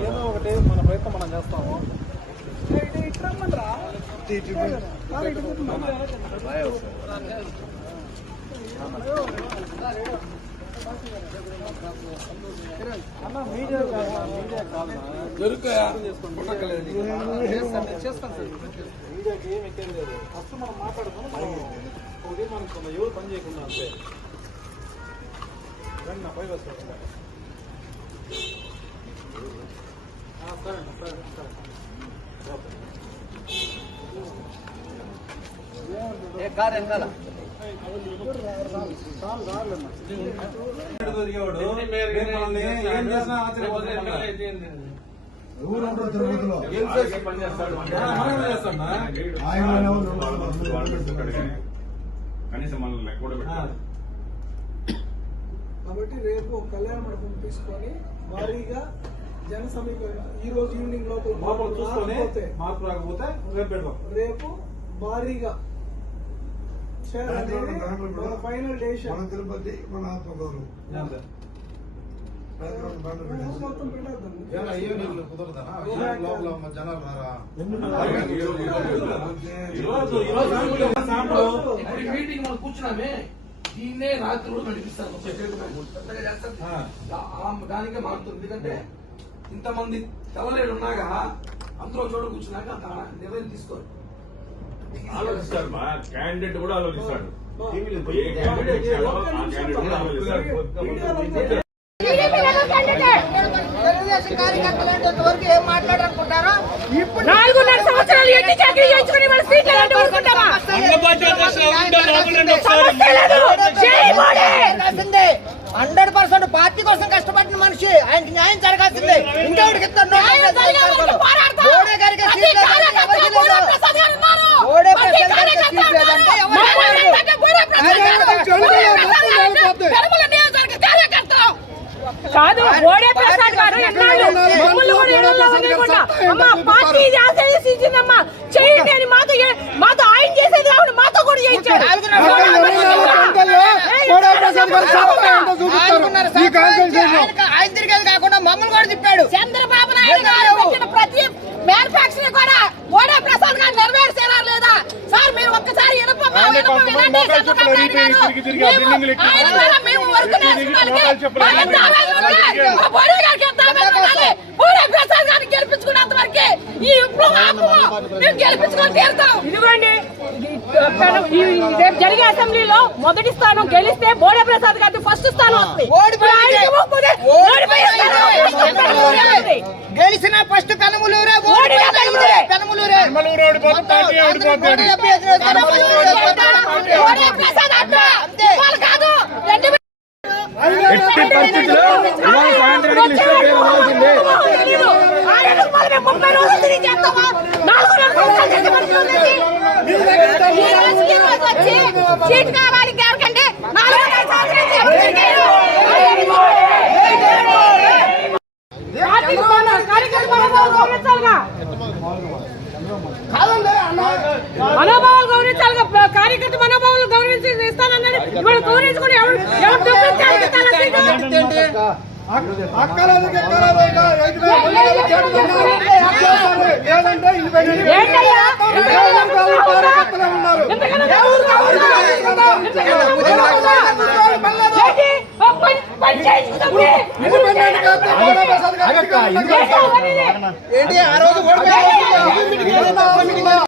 ఏదో ఒకటి మన ప్రయత్నం మనం చేస్తాము మీడియా చేస్తాను సార్ మీడియాకి ఏం ఎక్కేది లేదు. ఫస్ట్ మనం మాట్లాడుకుని ఒకటి ఎవరు పని చేయకుండా అంతే. రండి నా పై వస్తాను తిరుపతిలో కనీసం మనల్ని కూడా పెట్టాలి కాబట్టి రేపు కళ్యాణ మండపం తీసుకొని భారీగా జన సమీకరణ ఈ రోజు ఈవినింగ్ లోపల లోపల చూసుకొని రాకపోతే మార్పు రాకపోతే రేపు పెడదాం రేపు భారీగా చేయాలనేది మన ఫైనల్ మన డెసిషన్ తిరుపతి మన ఆత్మగౌరవం అంతే. పేదవాళ్ళ బండ పెట్టేసి. మొత్తం పెట్టేద్దాం ఏమన్నా ఏ నీళ్ళు కుదరదనా? ఏ లోపల ఉన్న జనాలు రారా? ఈరోజు ఈరోజు సాయంత్రం ఇప్పుడు ఈ మీటింగ్ మనం కూర్చున్నామే దీన్నే రాత్రి రోజు నడిపిస్తారు ముప్పై సేపు పెద్దగా చేస్తారు దా- ఆ దానికే మారుతుంది ఎందుకంటే ఇంతమంది తెల్లలేడు ఉన్నాగా అందరూ ఒక చోట కూర్చున్నాక అంత నిర్ణయం తీసుకోరు. ఆలోచిస్తారు మా క్యాండిడేట్ కూడా ఆలోచిస్తాడు. నాలుగున్నర సంవత్సరాలు ఎన్ని చాకరీ చేయించుకుని వాళ్ళ సీట్లు ఎలాంటి ఊరుకుంటామా సమస్య లేదు. జై మోడీ. హండ్రెడ్ పర్సెంట్ పార్టీ కోసం కష్టపడిన మనిషి ఆయనకి న్యాయం జరగాల్సిందే. ఇంకెవరికి. కాదు. ఓడే ప్రసాద్ గారు పార్టీ ఆశీర్వదించిందమ్మా చేయండి అని మాతో ఏ- మాతో ఆయన చేసేది కాకుండా మాతో కూడా నాలుగున్నర ఆయన ఆయన తిరిగేది కాకుండా మమ్మల్ని కూడా తిప్పాడు. చంద్రబాబు నాయుడు గారు పెట్టిన ప్రతి మ్యానుఫాక్చరింగ్ కూడా ఓడే ప్రసాద్ గారు నెరవేర్చారా లేదా? సార్ మీరు ఒక్కసారి ఇనుప మా ఇనుప వినండి చంద్రబాబు నాయుడు గారు. మేము ఆయన ద్వారా మేము వర్క్ ఉండాలి. బోడే ప్రసాద్ గారిని గెలిపించుకున్నంత వరకే ఈ విప్లవం. మేము గెలిపించుకొని తీరుతాం. ఇదిగోండి. రేపు జరిగే అసెంబ్లీలో మొదటి స్థానం గెలిస్తే బోడే ప్రసాద్ గారికి ఫస్ట్ స్థానం వస్తుంది. గెలిచిన ఫస్ట్ మరి మేము ముప్పై రోజులు తిరిగి చేస్తామా? నాలుగున్నర సంవత్సరాలు చేసే మనిషి ఉన్నది. ఈ రోజుకి ఈ రోజు వచ్చి సీట్ కావాలి కార్యకర్తలు మనోభావాలు ప్ర- కార్యకర్త మనోభావాలు గౌరవించి ఇస్తానన్నాడు. ఇవాళ గౌరవించుకుని ఎవరు ఎవరు? ఏంటయ్యా? ఏంటి ఆ రోజు